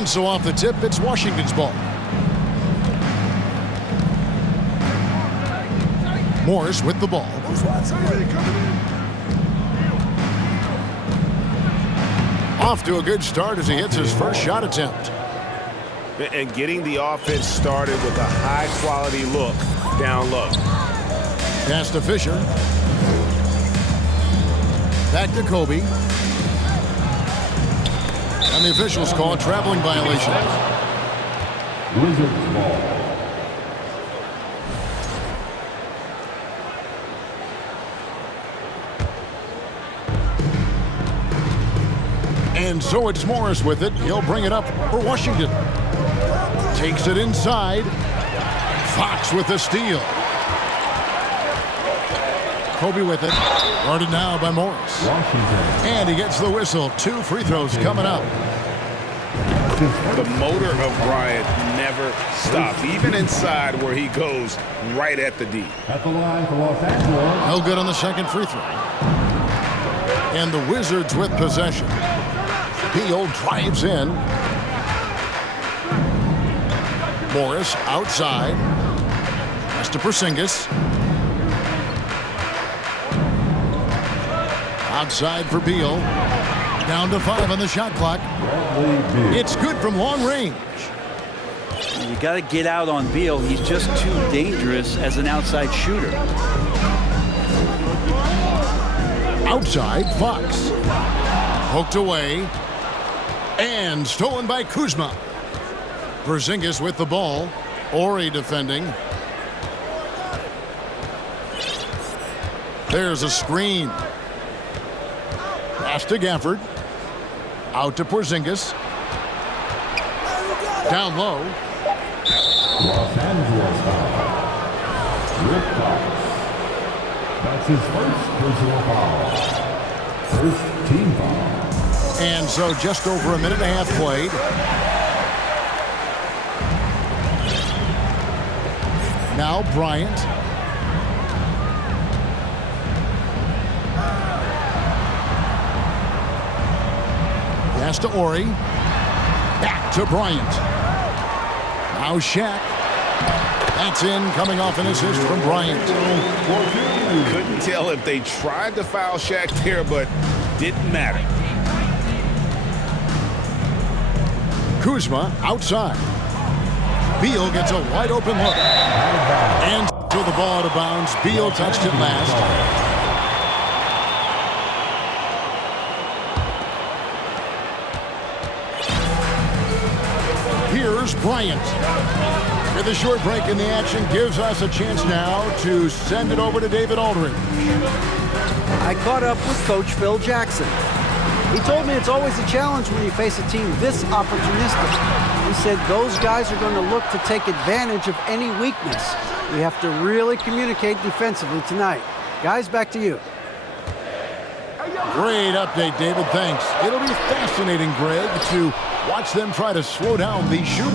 And so off the tip, it's Washington's ball. Morris with the ball. Off to a good start as he hits his first shot attempt. And getting the offense started with a high-quality look down low. Pass to Fisher. Back to Kobe. And the officials call a traveling violation. Wizards ball. And so it's Morris with it. He'll bring it up for Washington. Takes it inside. Fox with the steal. Kobe with it. Guarded now by Morris. And he gets the whistle. 2 free throws coming up. The motor of Bryant never stops, even inside where he goes right at the D. At the line for Los Angeles. No good on the second free throw. And the Wizards with possession. Beal drives in. Morris outside. Pass to Porzingis. Outside for Beal. Down to 5 on the shot clock. It's good from long range. You got to get out on Beal. He's just too dangerous as an outside shooter. Outside, Fox. Poked away. And stolen by Kuzma. Porzingis with the ball. Ori defending. There's a screen. Pass to Gafford. Out to Porzingis. Down low. Los Angeles foul. Rick Fox. That's his first personal foul. First team foul. And so just over a minute and a half played. Now Bryant. Pass to Ori. Back to Bryant. Now Shaq. That's in, coming off an assist from Bryant. Couldn't tell if they tried to foul Shaq there, but didn't matter. Kuzma outside. Beal gets a wide open look. And to the ball out of bounds. Beal touched it last. Here's Bryant. With a short break in the action, gives us a chance now to send it over to David Aldridge. I caught up with Coach Phil Jackson. He told me it's always a challenge when you face a team this opportunistic. He said those guys are going to look to take advantage of any weakness. We have to really communicate defensively tonight. Guys, back to you. Great update, David. Thanks. It'll be fascinating, Greg, to watch them try to slow down these shooters.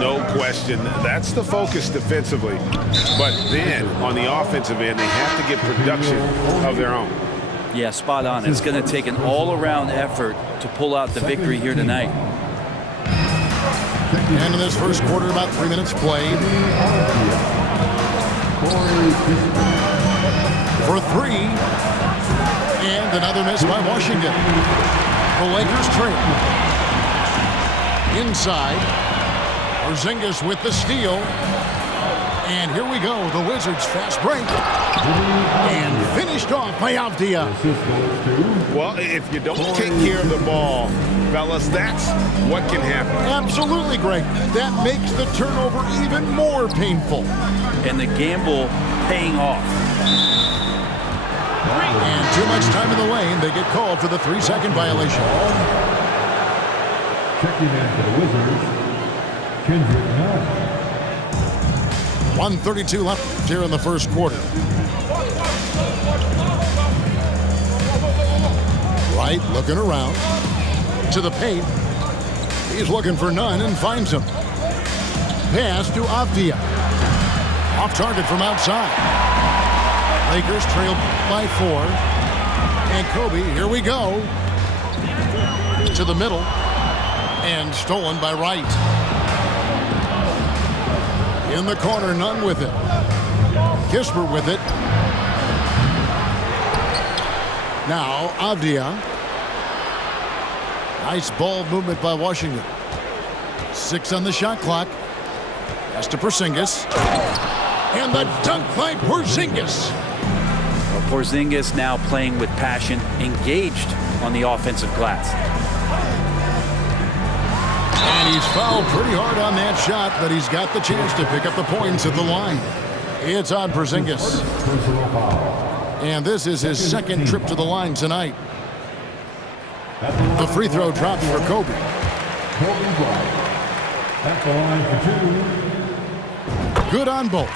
No question. That's the focus defensively. But then, on the offensive end, they have to get production of their own. Yeah, spot on. It's going to take an all-around effort to pull out the victory here tonight. And in this first quarter, about 3 minutes played. For 3. And another miss by Washington. The Lakers trail. Inside. Porzingis with the steal. And here we go. The Wizards fast break. And finished off by Avdia. Well, if you don't take care of the ball, fellas, that's what can happen. Absolutely, Greg. That makes the turnover even more painful. And the gamble paying off. And too much time in the lane. They get called for the 3-second violation. Checking in for the Wizards, Kendrick Nunn. 1:32 left here in the first quarter. Wright looking around. To the paint. He's looking for Nunn and finds him. Pass to Avdia. Off target from outside. Lakers trail by 4. And Kobe, here we go. To the middle. And stolen by Wright. In the corner, Nunn with it. Kispert with it. Now, Avdia. Nice ball movement by Washington. 6 on the shot clock. Pass to Porzingis. And the dunk by Porzingis. Well, Porzingis now playing with passion, engaged on the offensive glass. And he's fouled pretty hard on that shot, but he's got the chance to pick up the points at the line. It's on Porzingis. And this is his second trip to the line tonight. The free throw drops for Kobe. Kobe Bryant. At the line for 2. Good on both.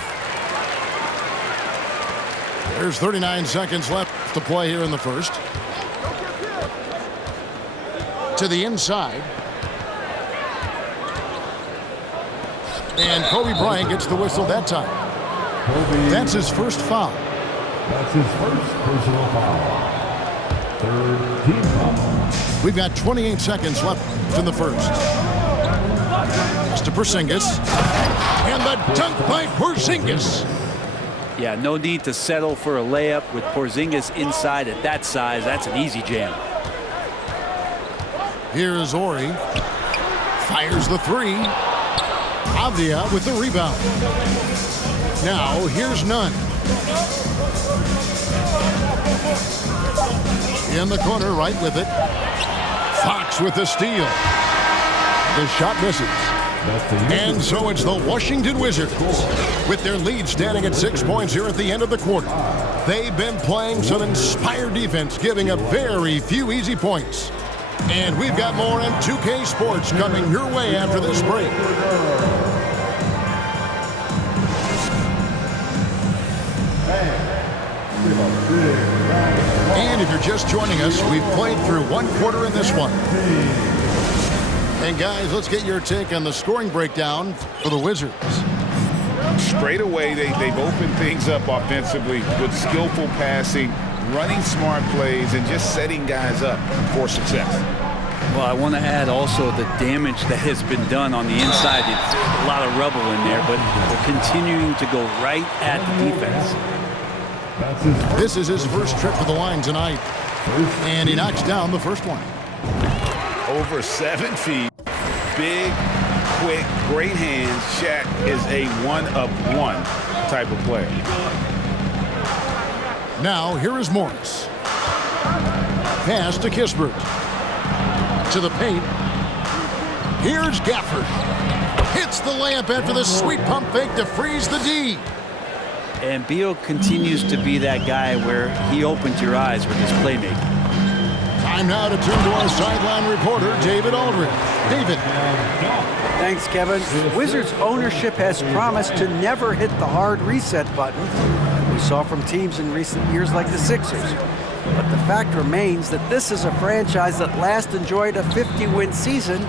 There's 39 seconds left to play here in the first. To the inside. And Kobe Bryant gets the whistle that time. That's his first foul. That's his first personal foul. Third team foul. We've got 28 seconds left in the first. Pass to Porzingis. And the dunk by Porzingis. Yeah, no need to settle for a layup with Porzingis inside at that size. That's an easy jam. Here's Ori. Fires the three. Avdia with the rebound. Now, here's Nunn. In the corner, right with it. Fox with the steal. The shot misses. And so it's the Washington Wizards with their lead standing at 6 points here at the end of the quarter. They've been playing some inspired defense, giving up very few easy points. And we've got more on 2K Sports coming your way after this break. And if you're just joining us, we've played through one quarter in this one. And guys, let's get your take on the scoring breakdown for the Wizards. Straight away, they've opened things up offensively with skillful passing, running smart plays, and just setting guys up for success. Well, I want to add also the damage that has been done on the inside. It's a lot of rubble in there, but they're continuing to go right at the defense. This is his first trip to the line tonight. And he knocks down the first one. Over 7 feet, big, quick, great hands. Shaq is a one-of-one type of player. Now, here is Morris. Pass to Kispert. To the paint. Here's Gafford. Hits the layup after the sweet pump fake to freeze the D. And Beal continues to be that guy where he opens your eyes with his playmaking. Time now to turn to our sideline reporter, David Aldridge. David. Thanks, Kevin. Wizards ownership has promised to never hit the hard reset button we saw from teams in recent years like the Sixers. But the fact remains that this is a franchise that last enjoyed a 50-win season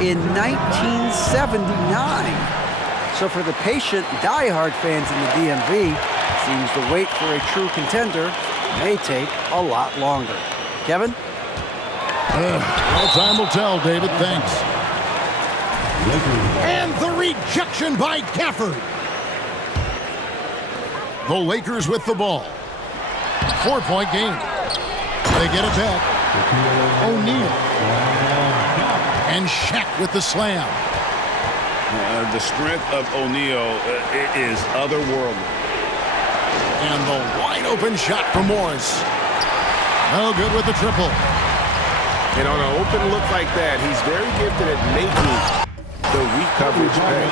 in 1979. So for the patient, diehard fans in the DMV, it seems the wait for a true contender may take a lot longer. Kevin? Well, time will tell, David. Thanks. And the rejection by Gafford. The Lakers with the ball. 4-point game. They get it back. O'Neal. And Shaq with the slam. The strength of O'Neal is otherworldly. And the wide open shot from Morris. No good with the triple. And on an open look like that, he's very gifted at making the weak coverage pay.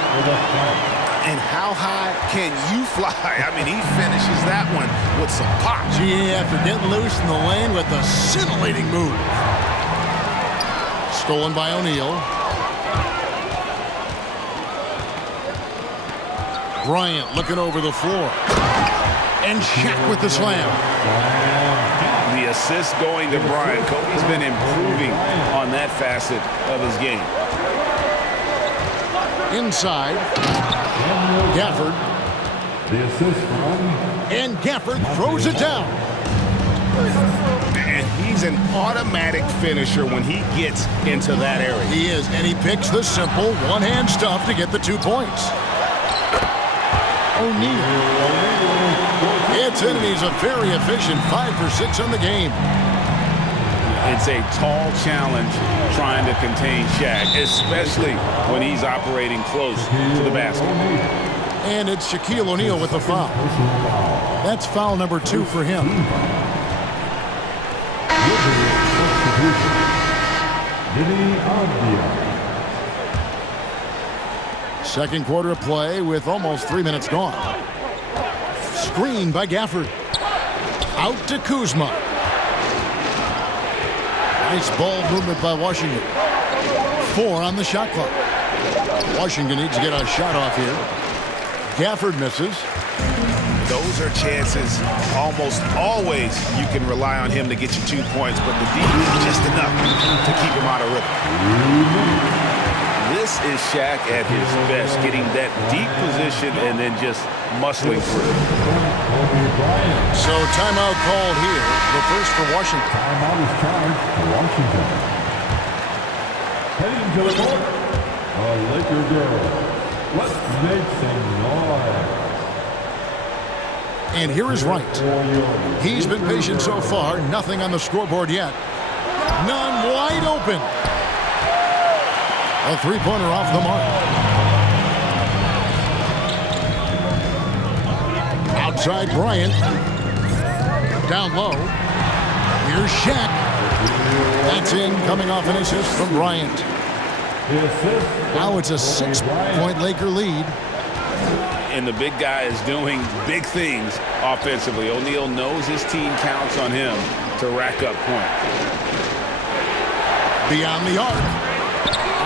And how high can you fly? I mean, he finishes that one with some pop. GA after getting loose in the lane with a scintillating move. Stolen by O'Neal. Bryant looking over the floor. And Shaq with the slam. The assist going to Bryant. Kobe's been improving on that facet of his game. Inside. Gafford. The assist from. And Gafford throws it down. And He's an automatic finisher when he gets into that area. He is, and he picks the simple one-hand stuff to get the 2 points. O'Neal. It's in, and he's a very efficient 5 for 6 on the game. It's a tall challenge trying to contain Shaq, especially when he's operating close to the basket. And it's Shaquille O'Neal with the foul. That's foul number 2 for him. Second quarter of play with almost 3 minutes gone. Screen by Gafford. Out to Kuzma. Nice ball movement by Washington. 4 on the shot clock. Washington needs to get a shot off here. Gafford misses. Those are chances almost always you can rely on him to get you 2 points, but the defense is just enough to keep him out of rhythm. This is Shaq at his best, getting that deep position and then just muscling through. So timeout called here, the first for Washington. Timeout is charged for Washington. Heading to the court, a Laker girl. Let's make some noise. And here is Wright. He's been patient so far. Nothing on the scoreboard yet. None, wide open. A three-pointer off the mark. Outside Bryant. Down low. Here's Shaq. That's in, coming off an assist from Bryant. Now it's a 6-point Laker lead. And the big guy is doing big things offensively. O'Neal knows his team counts on him to rack up points. Beyond the arc.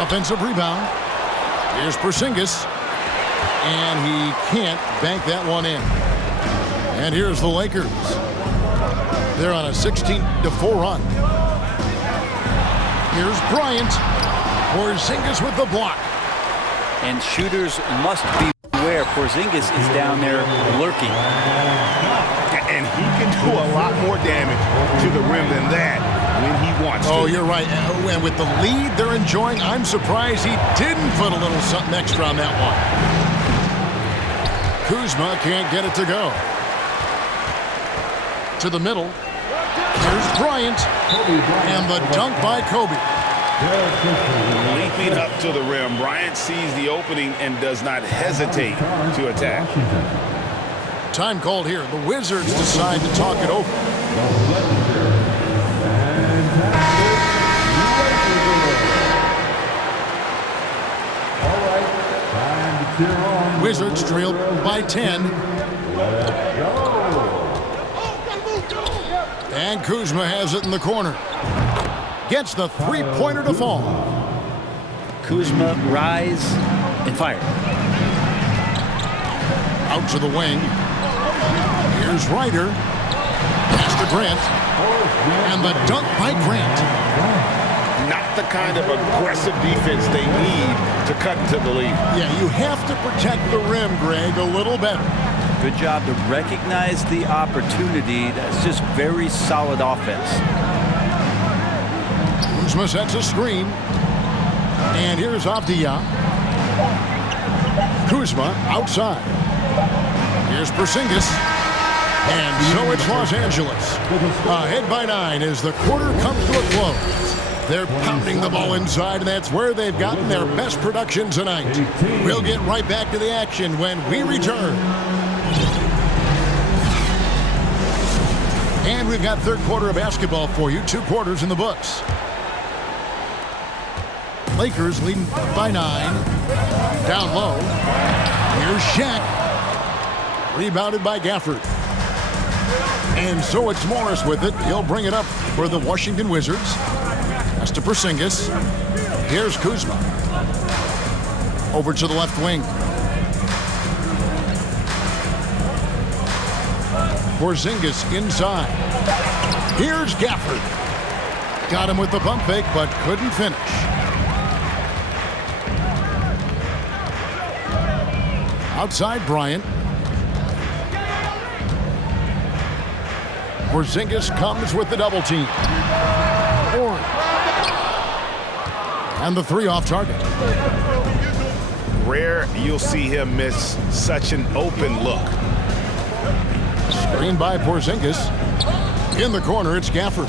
Offensive rebound. Here's Porzingis. And he can't bank that one in. And here's the Lakers. They're on a 16-4 run. Here's Bryant. Porzingis with the block. And shooters must be aware Porzingis is down there lurking. And he can do a lot more damage to the rim than that when he wants to. Oh, you're right. And with the lead they're enjoying, I'm surprised he didn't put a little something extra on that one. Kuzma can't get it to go. To the middle. Here's Bryant. And the dunk by Kobe. Leaping up to the rim, Bryant sees the opening and does not hesitate to attack. Time called here. The Wizards decide to talk it over. Wizards trailed by 10. And Kuzma has it in the corner. Gets the three-pointer to fall. Kuzma, rise, and fire. Out to the wing. Here's Ryder. Pass to Grant. And the dunk by Grant. Not the kind of aggressive defense they need to cut into the lead. Yeah, you have to protect the rim, Greg, a little better. Good job to recognize the opportunity. That's just very solid offense. Kuzma sets a screen. And here's Avdia. Kuzma outside. Here's Porzingis. And so it's Los Angeles. Ahead by 9 as the quarter comes to a close. They're pounding the ball inside, and that's where they've gotten their best production tonight. We'll get right back to the action when we return. And we've got third quarter of basketball for you. 2 quarters in the books. Lakers leading by 9. Down low. Here's Shaq. Rebounded by Gafford. And so it's Morris with it. He'll bring it up for the Washington Wizards. That's to Porzingis. Here's Kuzma. Over to the left wing. Porzingis inside. Here's Gafford. Got him with the pump fake, but couldn't finish. Outside Bryant. Porzingis comes with the double team. Horn. And the three off target. Rare you'll see him miss such an open look. Screen by Porzingis. In the corner, it's Gafford.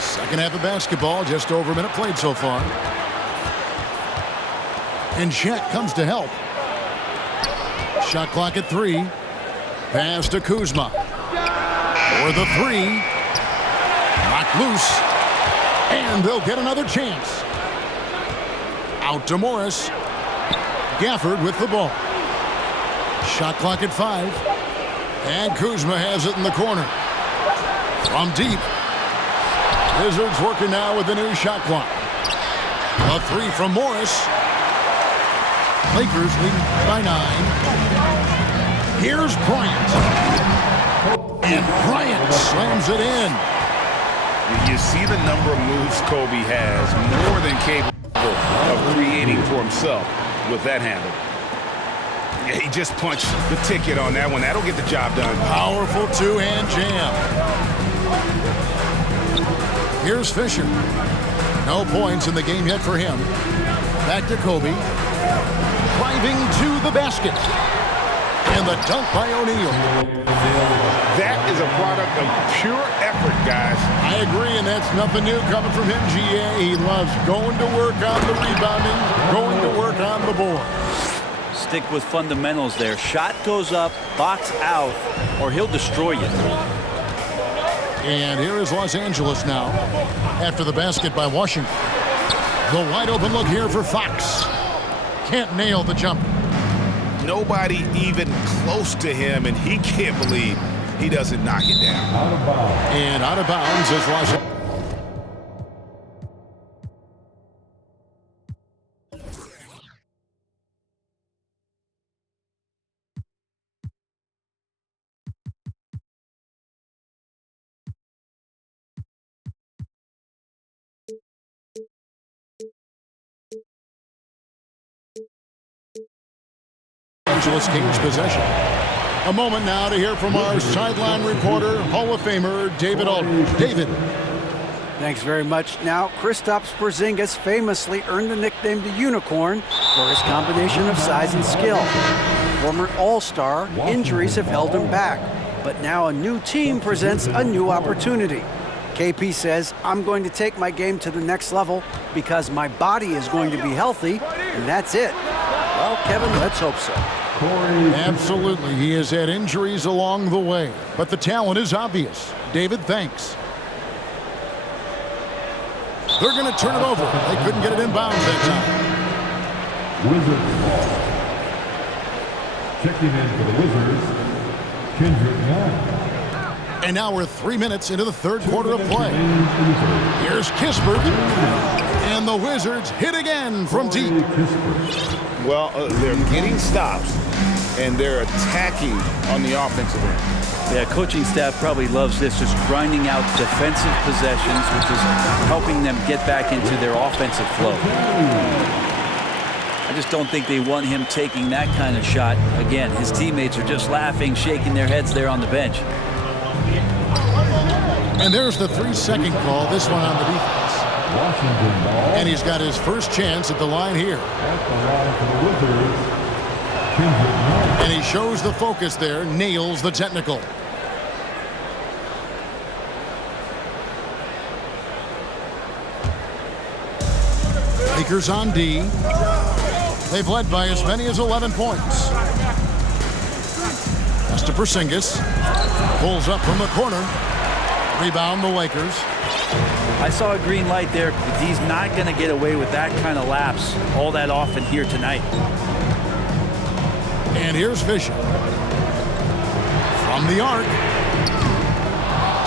Second half of basketball, just over a minute played so far. And Shaq comes to help. Shot clock at 3. Pass to Kuzma. For the 3. Knocked loose. And they'll get another chance. Out to Morris. Gafford with the ball. Shot clock at 5. And Kuzma has it in the corner. From deep. Wizards working now with the new shot clock. A 3 from Morris. Lakers lead by 9. Here's Bryant. And Bryant slams it in. You see the number of moves Kobe has, more than capable of creating for himself with that handle. Yeah, he just punched the ticket on that one. That'll get the job done. Powerful two-hand jam. Here's Fisher. No points in the game yet for him. Back to Kobe. Driving to the basket. And the dunk by O'Neal. That is a product of pure effort, guys. I agree, and that's nothing new coming from him, GA. He loves going to work on the rebounding, going to work on the board. Stick with fundamentals there. Shot goes up, box out, or he'll destroy you. And here is Los Angeles now after the basket by Washington. The wide open look here for Fox. Can't nail the jumper. Nobody even close to him, and he can't believe he doesn't knock it down. Out of bounds. And out of bounds is Los Angeles. Angeles gains possession. A moment now to hear from our sideline reporter, Hall of Famer David Aldridge. David. Thanks very much. Now, Kristaps Porzingis famously earned the nickname the Unicorn for his combination of size and skill. Former All-Star, injuries have held him back, but now a new team presents a new opportunity. KP says, I'm going to take my game to the next level because my body is going to be healthy, and that's it. Well, Kevin, let's hope so. Absolutely. He has had injuries along the way, but the talent is obvious. David, thanks. They're going to turn it over. They couldn't get it in bounds that time. Wizards ball. Checking in for the Wizards, Kendrick Nunn. And now we're 3 minutes into the third quarter of play. Here's Kispert. And the Wizards hit again from deep. Well, they're getting stops, and they're attacking on the offensive end. Yeah, coaching staff probably loves this, just grinding out defensive possessions, which is helping them get back into their offensive flow. I just don't think they want him taking that kind of shot. Again, his teammates are just laughing, shaking their heads there on the bench. And there's the 3-second call, this one on the defense. Washington ball. And he's got his first chance at the line here. At the line for the Wizards, Kendrick Nunn. And he shows the focus there, nails the technical. Lakers on D. They've led by as many as 11 points. Pass to Porzingis. Pulls up from the corner. Rebound the Lakers. I saw a green light there, but he's not going to get away with that kind of lapse all that often here tonight. And here's Fisher. From the arc.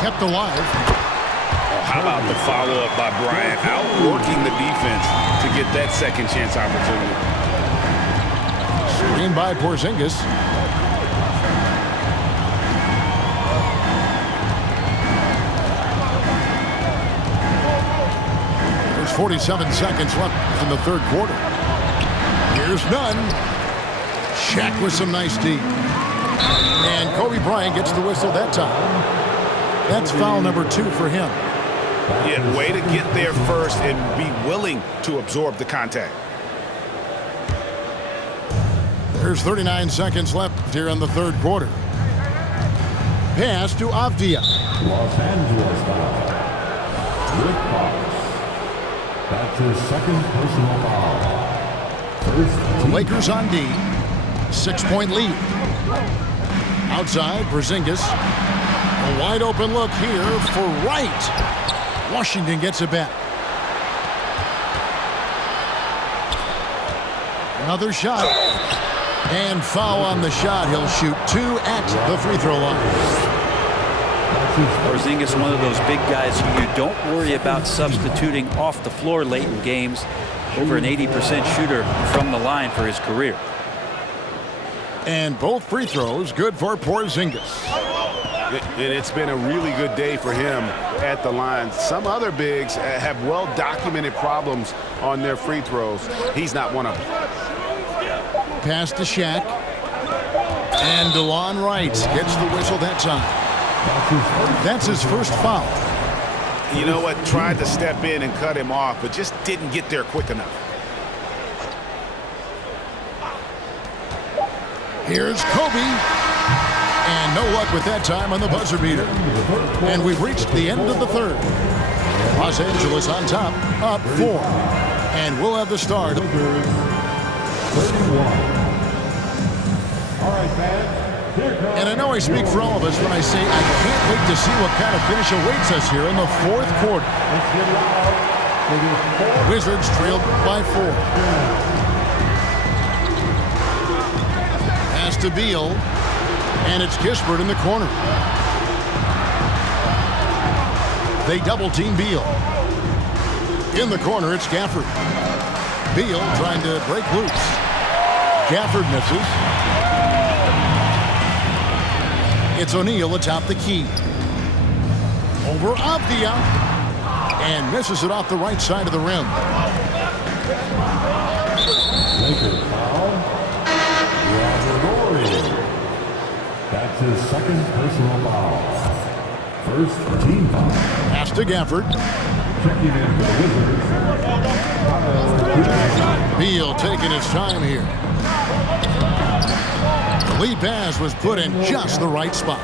Kept alive. How about the follow-up by Bryant, outworking the defense to get that second chance opportunity. Screen by Porzingis. There's 47 seconds left in the third quarter. Here's Nunn. Shaq with some nice D. And Kobe Bryant gets the whistle that time. That's foul number 2 for him. Yeah, way to get there first and be willing to absorb the contact. There's 39 seconds left here in the third quarter. Pass to Avdia. Los Angeles foul. Rick Fox. That's his second personal foul. First The Lakers on D. 6-point lead. Outside, Porzingis. A wide open look here for Wright. Washington gets it back. Another shot. And foul on the shot. He'll shoot 2 at the free throw line. Porzingis, one of those big guys who you don't worry about substituting off the floor late in games. Over an 80% shooter from the line for his career. And both free throws good for Porzingis. And it's been a really good day for him at the line. Some other bigs have well-documented problems on their free throws. He's not one of them. Pass to Shaq. And DeLon Wright gets the whistle that time. That's his first foul. You know what? Tried to step in and cut him off, but just didn't get there quick enough. Here's Kobe. And no luck with that time on the buzzer beater. And we've reached the end of the third. Los Angeles on top, up 4. And we'll have the start. 31. All right, fans. And I know I speak for all of us when I say I can't wait to see what kind of finish awaits us here in the fourth quarter. Wizards trailed by 4. Pass to Beal. And it's Kispert in the corner. They double-team Beal. In the corner, it's Gafford. Beal trying to break loose. Gafford misses. It's O'Neal atop the key. Over Avdia. And misses it off the right side of the rim. Lakers foul. That's his second personal foul. First team foul. Pass to Gafford. Checking in for the Wizards. Beal taking his time here. The lead pass was put in just the right spot.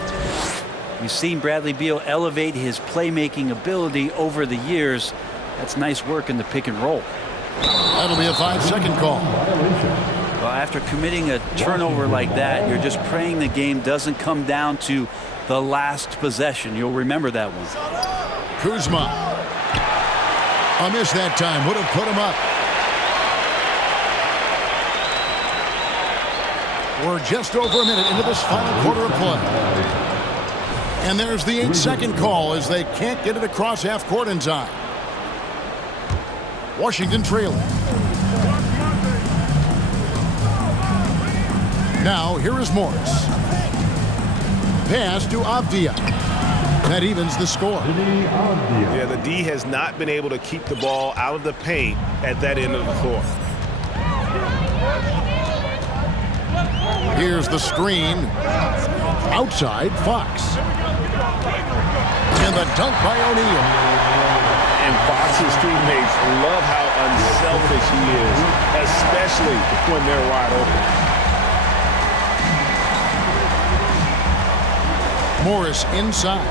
You've seen Bradley Beal elevate his playmaking ability over the years. That's nice work in the pick and roll. That'll be a 5-second call. Well, after committing a turnover like that, you're just praying the game doesn't come down to the last possession. You'll remember that one. Kuzma. A miss that time. Would have put him up. We're just over a minute into this final quarter of play. And there's the 8-second call as they can't get it across half court in time. Washington trailing. Now, here is Morris. Pass to Avdia. That evens the score. Yeah, the D has not been able to keep the ball out of the paint at that end of the floor. Here's the screen. Outside, Fox. And the dunk by O'Neal. And Fox's teammates love how unselfish he is, especially when they're wide open. Morris inside.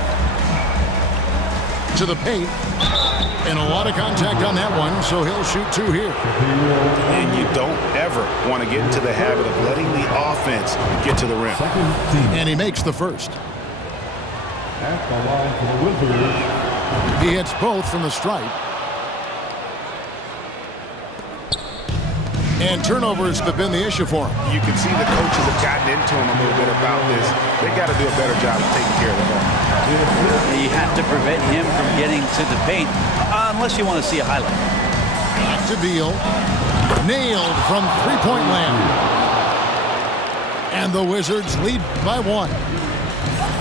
To the paint. And a lot of contact on that one, so he'll shoot 2 here. And you don't ever want to get into the habit of letting the offense get to the rim. And he makes the first. At the line for the Wizards. He hits both from the stripe. And turnovers have been the issue for him. You can see the coaches have gotten into him a little bit about this. They got to do a better job of taking care of the ball. You have to prevent him from getting to the paint, unless you want to see a highlight. Back to Beal. Nailed from three-point land. And the Wizards lead by 1.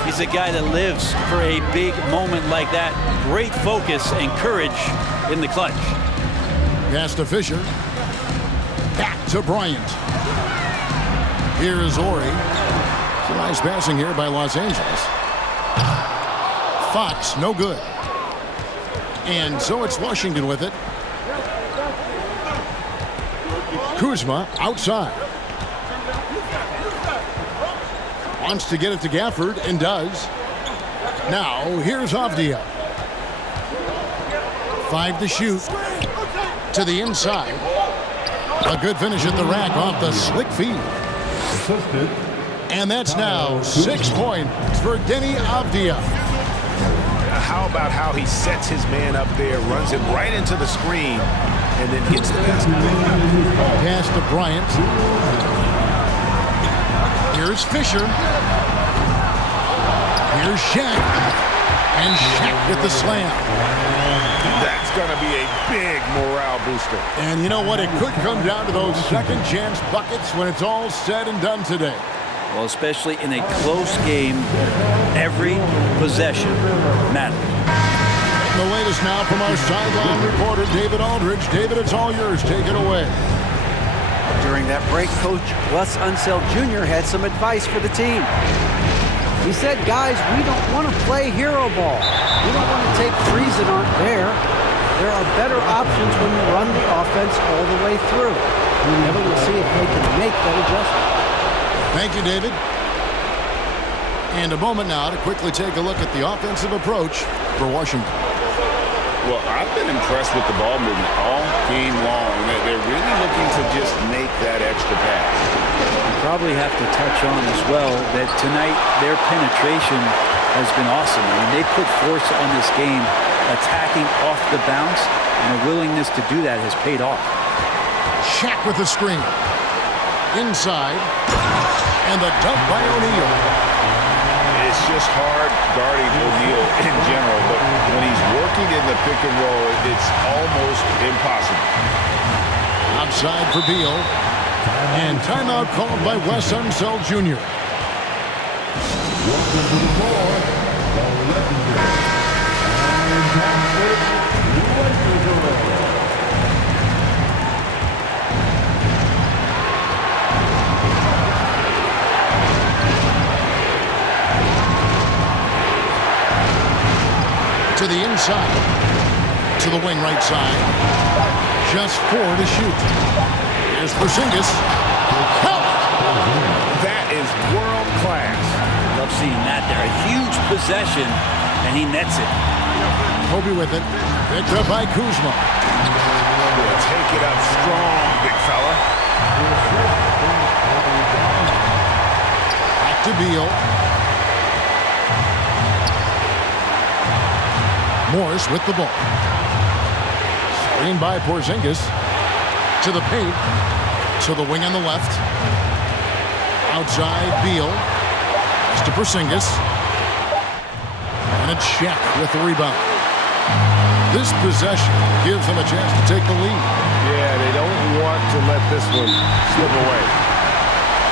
He's a guy that lives for a big moment like that. Great focus and courage in the clutch. Pass to Fisher. Back to Bryant. Here is Ori. Nice passing here by Los Angeles. Fox, no good. And so it's Washington with it. Kuzma outside. Wants to get it to Gafford and does. Now here's Avdia. 5 to shoot. To the inside. A good finish at the rack off the slick feed. Assisted. And that's now 6 points for Denny Avdia. How about how he sets his man up there, runs him right into the screen, and then gets the basket. Pass to Bryant. Here's Fisher. Here's Shaq. And Shaq with the slam. That's going to be a big morale booster. And you know what? It could come down to those second chance buckets when it's all said and done today. Well, especially in a close game, every possession matters. The latest now from our sideline reporter, David Aldridge. David, it's all yours. Take it away. During that break, Coach Wes Unseld Jr. had some advice for the team. He said, guys, we don't want to play hero ball. We don't want to take threes that aren't there. There are better options when you run the offense all the way through. Never will see if they can make that adjustment. Thank you, David. And a moment now to quickly take a look at the offensive approach for Washington. Well, I've been impressed with the ball movement all game long. They're really looking to just make that extra pass. You probably have to touch on as well that tonight their penetration has been awesome. I mean, they put force on this game, attacking off the bounce, and a willingness to do that has paid off. Shaq with the screen. Inside. And the dunk by O'Neal. It's just hard guarding O'Neal in general, but when he's working in the pick and roll, it's almost impossible. Outside for Beal. And timeout called by Wes Unseld Jr. Welcome to the floor, the legendary and fantastic Lakers. To the inside. To the wing right side. Just 4 to shoot. Here's Porzingis. That is world class. Love seeing that there. A huge possession, and he nets it. Kobe with it. Picked up by Kuzma. Take it up strong, big fella. Back to Beal. Morris with the ball. Screen by Porzingis. To the paint. To the wing on the left. Outside Beal. Pass to Porzingis. And it's Shaq with the rebound. This possession gives them a chance to take the lead. Yeah, they don't want to let this one slip away.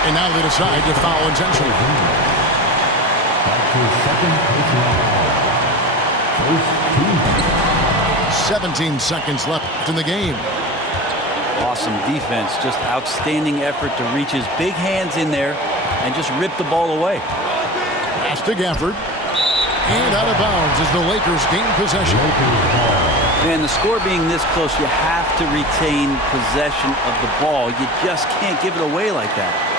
And now they decide to foul intentionally. Back to second personal foul. First team. 17 seconds left in the game. Awesome defense, just outstanding effort to reach his big hands in there and just rip the ball away. Pass to Gafford. And out of bounds as the Lakers gain possession. Man, the score being this close, you have to retain possession of the ball. You just can't give it away like that.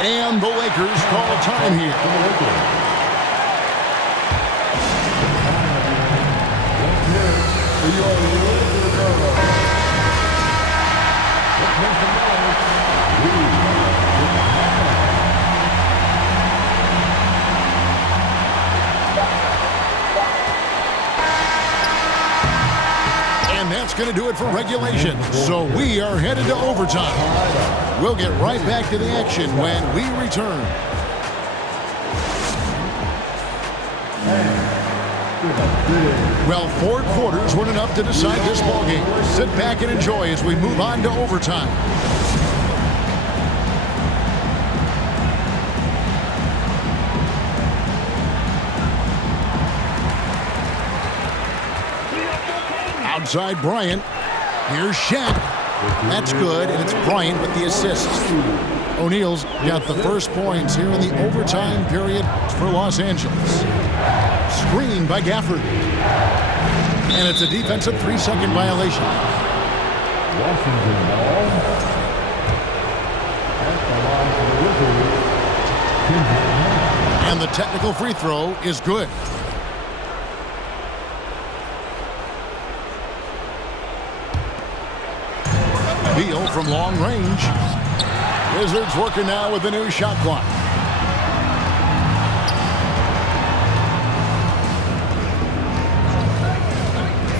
And the Lakers call time here. And that's going to do it for regulation. So we are headed to overtime. We'll get right back to the action when we return. Well, 4 quarters weren't enough to decide this ballgame. Sit back and enjoy as we move on to overtime. Outside Bryant. Here's Shaq. That's good, and it's Bryant with the assist. O'Neal's got the first points here in the overtime period for Los Angeles. Screen by Gafford. And it's a defensive 3-second violation. Washington ball. At the line for the Wizards. And the technical free throw is good. Beal from long range. Wizards working now with the new shot clock.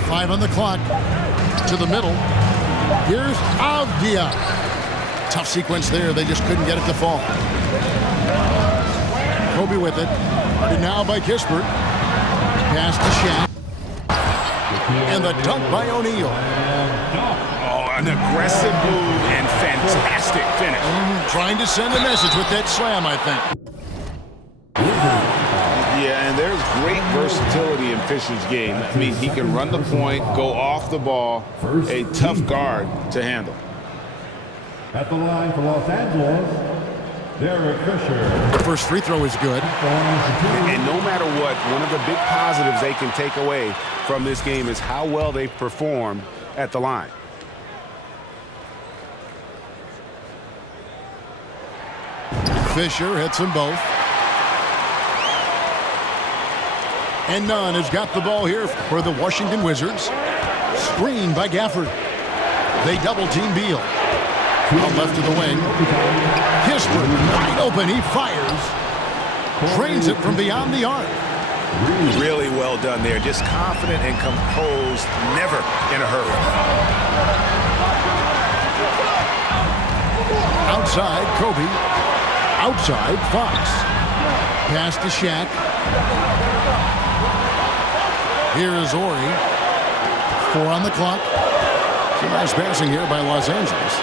Five on the clock. To the middle. Here's Avdia. Tough sequence there. They just couldn't get it to fall. Kobe with it. Guarded now by Kispert. Pass to Shaq. And the dunk by O'Neal. An aggressive move and fantastic finish. Trying to send a message with that slam, I think. Yeah, and there's great versatility in Fisher's game. I mean, he can run the point, go off the ball, a tough guard to handle. At the line for Los Angeles, Derek Fisher. The first free throw is good. And no matter what, one of the big positives they can take away from this game is how well they performed at the line. Fisher hits them both. And Nunn has got the ball here for the Washington Wizards. Screen by Gafford. They double-team Beal. Out left to the wing. Kispert wide open. He fires. Drains it from beyond the arc. Really well done there. Just confident and composed. Never in a hurry. Outside, Kobe. Outside, Fox. Pass to Shaq. Here is Ori. 4 on the clock. Some nice passing here by Los Angeles.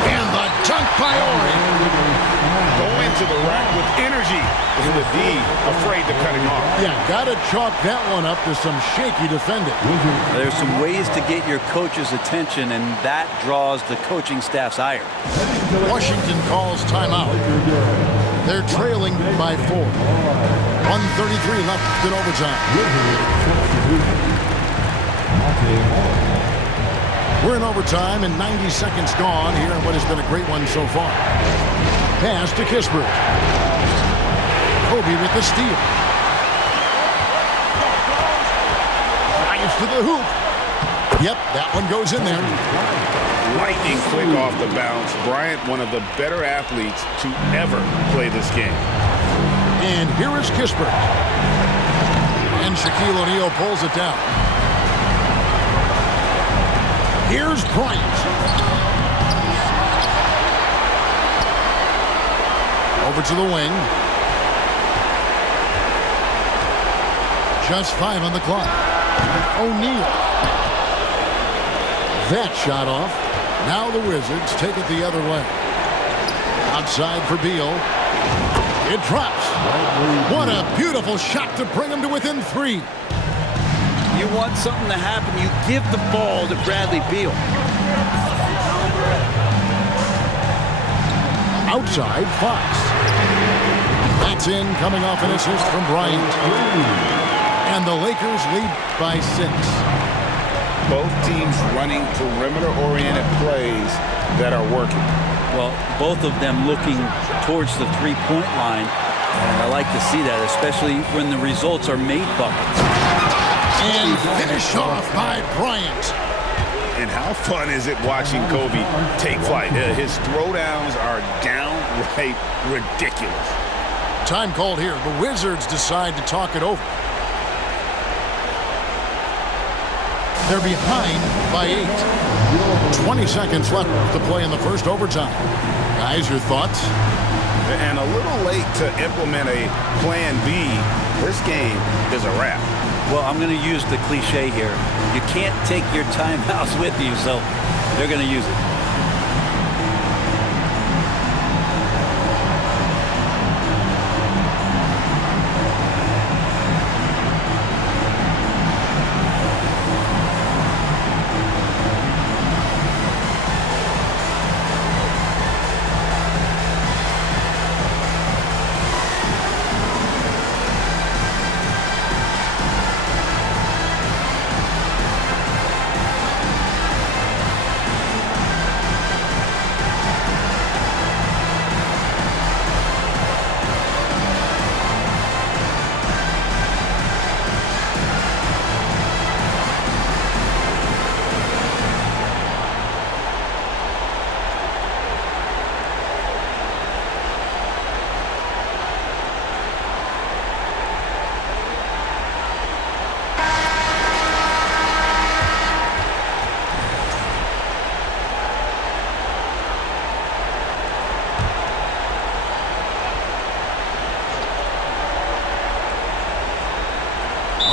And the dunk by Ori. Go into the rack with energy. And the D afraid to cut him off. Yeah, got to chalk that one up to some shaky defending. There's some ways to get your coach's attention, and that draws the coaching staff's ire. Washington calls timeout. They're trailing by 4. 1:33 left in overtime. We're in overtime and 90 seconds gone here in what has been a great one so far. Pass to Kispert. Kobe with the steal. Drives to the hoop. Yep, that one goes in there. Lightning quick off the bounce. Bryant, one of the better athletes to ever play this game. And here is Kispert. And Shaquille O'Neal pulls it down. Here's Bryant. Over to the wing. Just 5 on the clock. O'Neal. That shot off. Now the Wizards take it the other way. Outside for Beal. It drops. What a beautiful shot to bring them to within 3. You want something to happen, you give the ball to Bradley Beal. Outside, Fox. That's in, coming off an assist from Bryant. And the Lakers lead by 6. Both teams running perimeter-oriented plays that are working. Well, both of them looking towards the three-point line. And I like to see that, especially when the results are made buckets. And finished off by Bryant. And how fun is it watching Kobe take flight? His throwdowns are downright ridiculous. Time called here. The Wizards decide to talk it over. They're behind by 8. 20 seconds left to play in the first overtime. Guys, your thoughts? And a little late to implement a plan B. This game is a wrap. Well, I'm going to use the cliche here. You can't take your timeouts with you, so they're going to use it.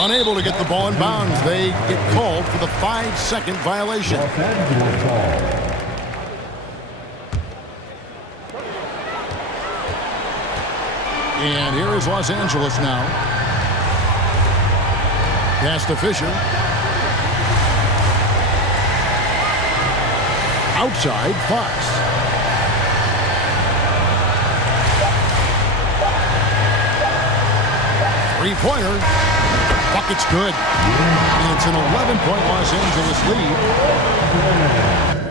Unable to get the ball in bounds. They get called for the 5-second violation. Los Angeles ball. And here is Los Angeles now. Pass to Fisher. Outside, Fox. Three-pointer. Bucket's good. And it's an 11-point Los Angeles lead.